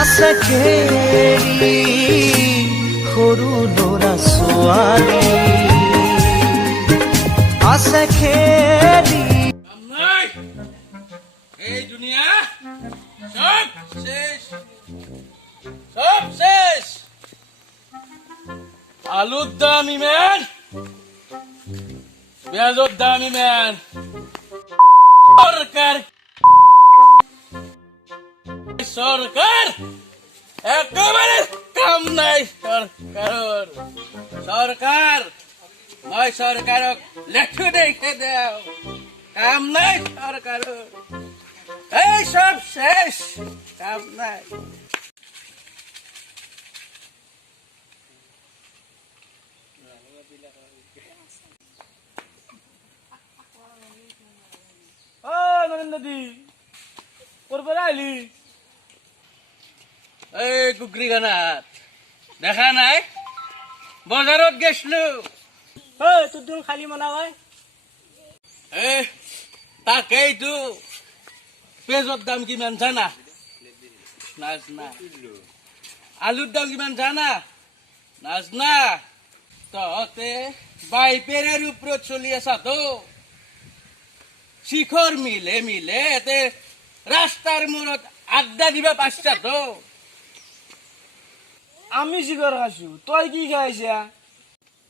আছে খেৰি সৰু ল'ৰা ছোৱালী আছে খেৰি এই দুনিয়া সব শেষ আলুর দাম ইমান পেঁয়াজের দাম ইমান সরকার সরকার একেবারে কাম নাই সরকার সরকার মই সরকারক লেখু দেখে দেও কাম নাই সরকার এই সব শেষ কাম নাই ও নরেন্দ্রদি করবে আইলি এই কুকরি গানাত দেখা নাই বজারত গেছলো তোর দিন খালি মনা হয় তাকেইতো পেঁয়াজৰ দাম কিমান জানা নাজনা আলুৰ দাম কিমান জানা নাজনা তহঁতে বাইপেৰেৰ ওপৰত চলি আছা তো শিখৰ মিলে মিলে এতে ৰাস্তাৰ মূৰত আড্ডা দিবা পাইছা তো আমি শিখর খাইছো তই কি খাইছা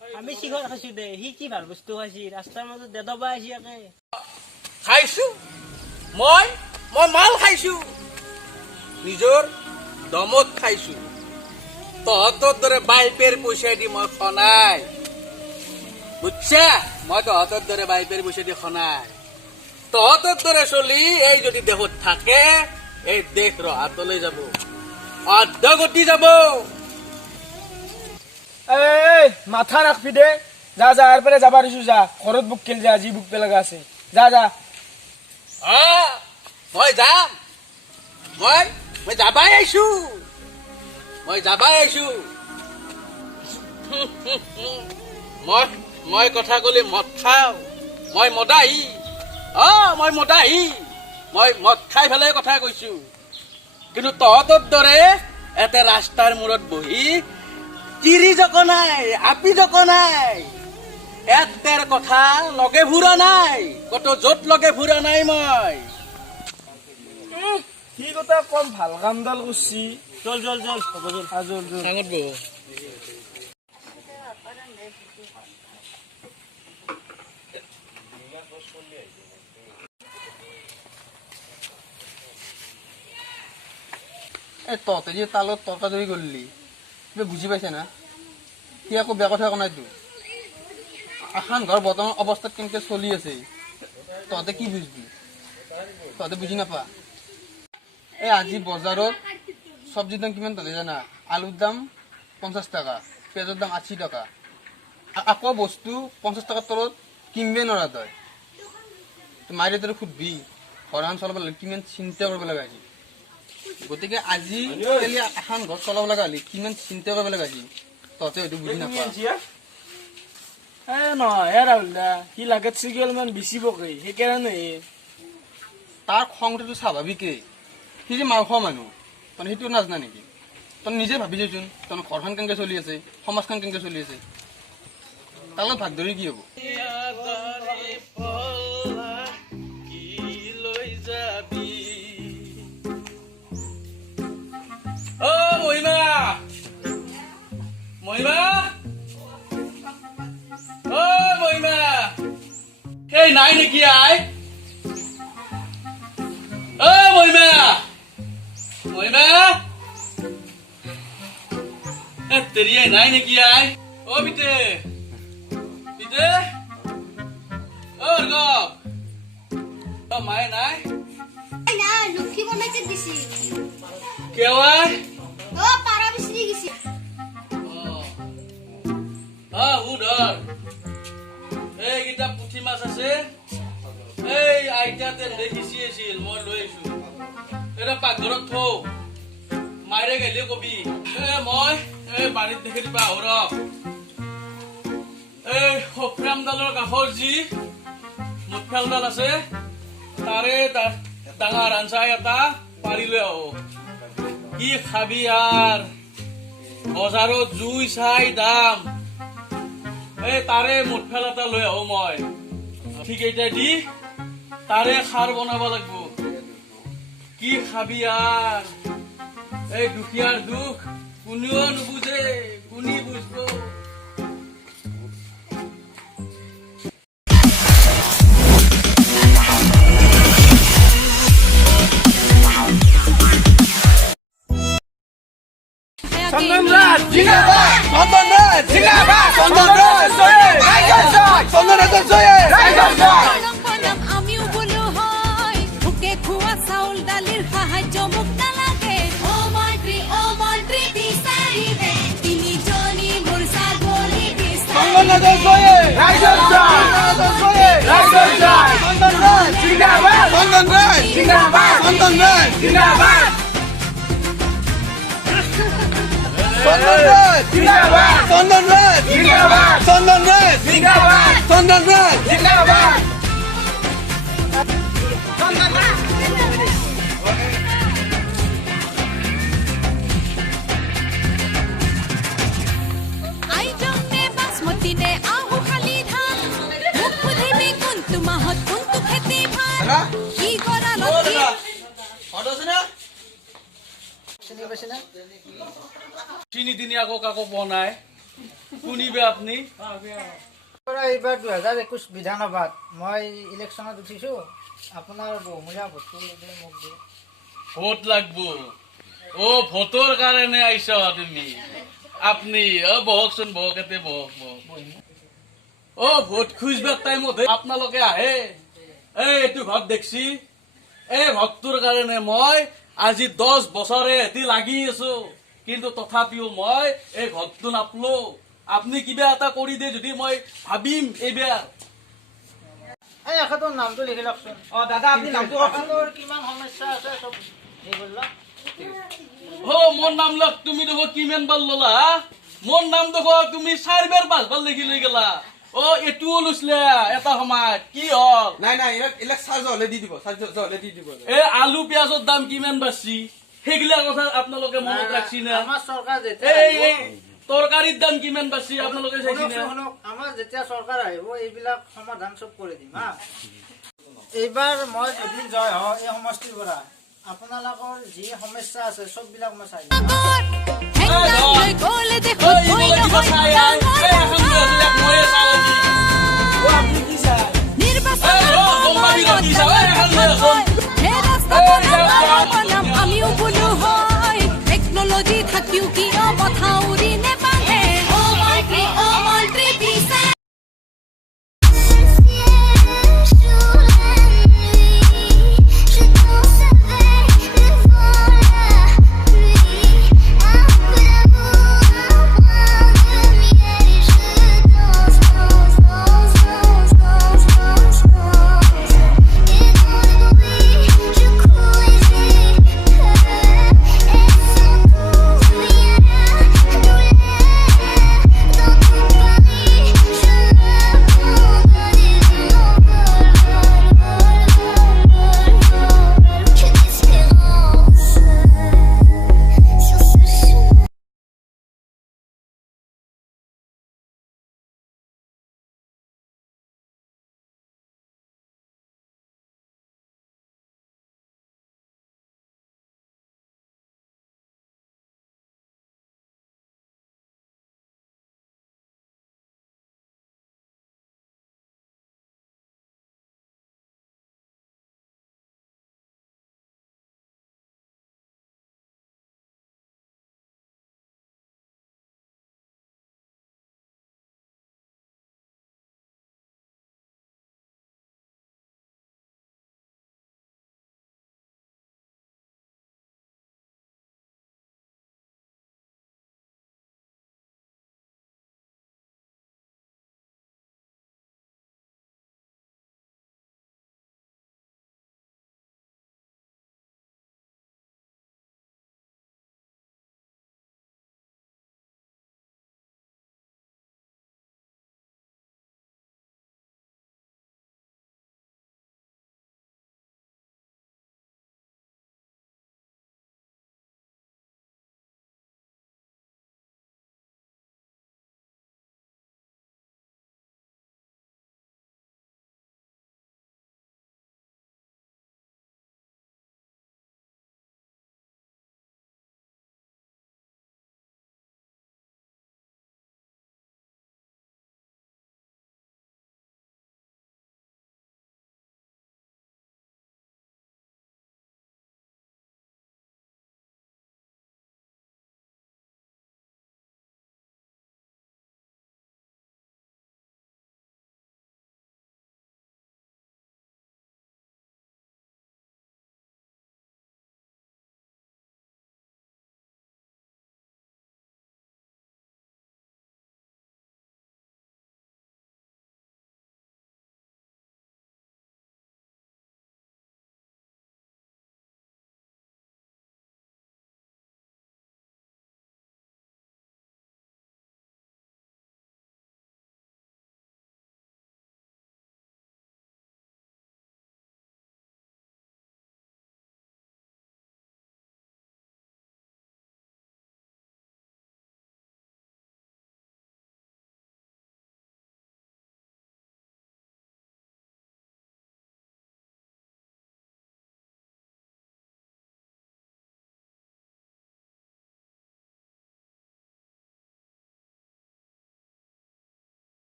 আমি শিখর খাইছো দে সি কি ভাল বস্তু খাইছি রাস্তার মাজত দে দবা আছি একে খাইছো মই মই মাল খাইছো নিজৰ দমত খাইছো তহঁতৰ দৰে বাইপেৰ পইচা দি মই খনাই বুজছা মই তহঁতৰ দৰে বাইপেৰ পইচা দি খনাই তহঁতৰ দৰে চলি এই যদি দেশত থাকে এই দেশ হাতলৈ যাব অৰ্ধগতি যাব মাথা রাখবি দে যা যা এরপরে যাবার ইস্যু যা ঘরত বুক খেল যা জি বুক পেলাগা আছে যা যা মই যাম মই যাবাই আহিছো মই মই কথা কলে মদ খাও মই মদাহী মই মদাহী মই মদ খাই পেলাই কথা কৈছো কিন্তু তহঁতৰ দৰে এতে ৰাস্তাৰ মূৰত বহি চিৰি জকনাই আপি জকনাই এতেৰ কথা লগে ফুৰা নাই কত য'ত লগে ফুৰা নাই মই কি কথা কম ভাল কামডাল করছি চল চল চল হ'ব চল আজল জল ডাঙত বহ তহঁতে যে তালত তৰ্কাতৰি কৰিলি কিবা বুজি পাইছে না সি আকৌ বেয়া কথা কোৱা নাইতো এখন ঘৰ বৰ্তমান অৱস্থাত কেনেকে চলি আছে তহঁতে কি বুজবি তহঁতে বুজি নাপা এই আজি বজাৰত চব্জিৰ দাম কিমান তহঁতে জানা আলুৰ দাম 50 টকা পেঁয়াজৰ দাম 80 টকা আকৌ বস্তু 50 টকাৰ তলত কিনবে নোৱাৰা তই মাৰি তই সুধবি ঘৰখন চলাব লাগে কিমান চিন্তা কৰিব লগা হৈছে গতিকে আজি এখন ঘৰ চলাব লগা হলে কিমান চিন্তা কৰিব লগা হৈছে তহঁতে হয়তো বুজি নাপা নহয় ৰাহুল দা সি লাগাত চিগেল মান বেশি বকে সেইকাৰণে তাৰ খং উঠাটো স্বাভাৱিকেই সি যে মাংস মানুহ তই সেইটো নাজানা নেকি তই নিজে ভাবি যাচোন তই ঘৰখন কেনেকে চলি আছে সমাজখন কেনেকে চলি আছে তাৰ লগত ভাগ ধৰি কি হ'ব এই নাই নেকি আই তেরিয়ে নাই নেকি আই ও বিতে বিতে ও গপ তো মায়ে নাই না লক্ষ্মী বনাইতে দিছি কেওয়াই ও পারা বিসরি গেছি উডর এইকেইটা পুঠি মাছ আছে এই আইতাতে দেখিছি আছিল মই লৈ আহিছো এটা পাকঘৰত থৌ মাইৰে গেলে কবি মই এই বাৰীত দেখি দিবা আহৰক এই সফ্ৰামডালৰ কাষৰ যি মুঠফালডাল আছে তাৰে ডাঙৰ আঞ্চা এটা পাৰি লৈ আহো কি খাবি আৰ বজাৰত জুই চাই দাম এই তাৰে মুঠফেল এটা লৈ আহো মই ঠিক এতিয়া দি তাৰে খাৰ বনাব লাগিব কি খাবি আৰ এই দুখীয়াৰ দুখ কোনেও নুবুজে কোনে বুঝবো চন্দনৰাজ জিন্দাবাদ চন্দনৰাজ জিন্দাবাদ চন্দনৰাজ ৰাইজৰ জয় চন্দনৰাজেৰ জয় ৰাইজৰ জয় বনাম আমিও বলো হয় ভোকে খোৱা চাউল দালিৰ সাহায্য মোক নালাগে ও মন্ত্ৰী বিচাৰিবে তিনিজনী মোৰ ছাগলী চন্দনৰাজেৰ জয় ৰাইজৰ জয় চন্দনৰাজেৰ জয় ৰাইজৰ জয় চন্দনরাজ জিন্দাবাদ চন্দনরাজ জিন্দাবাদ চন্দনরাজ জিন্দাবাদ চন্দনরাজ জিন্দাবাদ চন্দনরাজ জিন্দাবাদ চন্দনরাজ জিন্দাবাদ চন্দনরাজ জিন্দাবাদ আইজং নে বাসমতি নে আহু খালি ধান মোক সুধিবি কোনটো মাহত কোনটো খেতি ভাল কি কৰা লতি চিনি তিনি আকৌ কাকো বনাই শুনিবে আপুনি এইবাৰ 2021 বিধানসভাত মই ইলেকশ্যনত উঠিছো আপোনাৰ বহুমূলীয়া ভোটটো মোক দিয়ে ভোট লাগব ও ভোটৰ কাৰণে আইছ তুমি আপনি বহকচোন বহক এতে বহক ও ভোট খুঁজবাৰ টাইমত আপোনালোকে আহে এইটো ঘৰত দেখছি এই ভোটটোৰ কাৰণে মই আজি 10 বছৰে এটি লাগি আছো কিন্তু তথাপিও মই এই ঘৰটো নাপলো আপনি কিবা এটা কৰি দিয়ে যদি মই ভাবিম এইবাৰ এই এখেতৰ নামটো লিখি লওকচোন দাদা আপুনি নামটো কওকচোন আপোনাৰ কিমান সমস্যা আছে চব এই বললা মোৰ নাম লগ তুমি দেখো কিমান বাৰ ললা মোৰ নাম দেখো তুমি 4 বাৰ 5 বাৰ লিখি লৈ গেলা এটোও লৈছিলে এটা সময়ত কি হল নাই নাই এলাক চাৰ্জ হলে দি দিব এই আলু পিয়াজৰ দাম কিমান বাঢ়ছি সেইগিলা কথা আপোনালোকে মনত ৰাখছি না আমাৰ চৰকাৰ যেতিয়া এই তৰকাৰীৰ দাম কিমান বাঢ়ছি আপোনালোকে চাইছি না শুনক আমাৰ যেতিয়া চৰকাৰ আহিব এইবিলাক সমাধান চব কৰি দিম হা এইবাৰ মই যদি জয় হওঁ এই সমষ্টিৰ পৰা আপোনালোকৰ যি সমস্যা আছে চববিলাক মই চাই দিম হেংগাম লৈ গ'লে দেখো থৈ নহয় আপুনি কি চাই আমিও বোলো হয় টেকনলজি থাকিও কি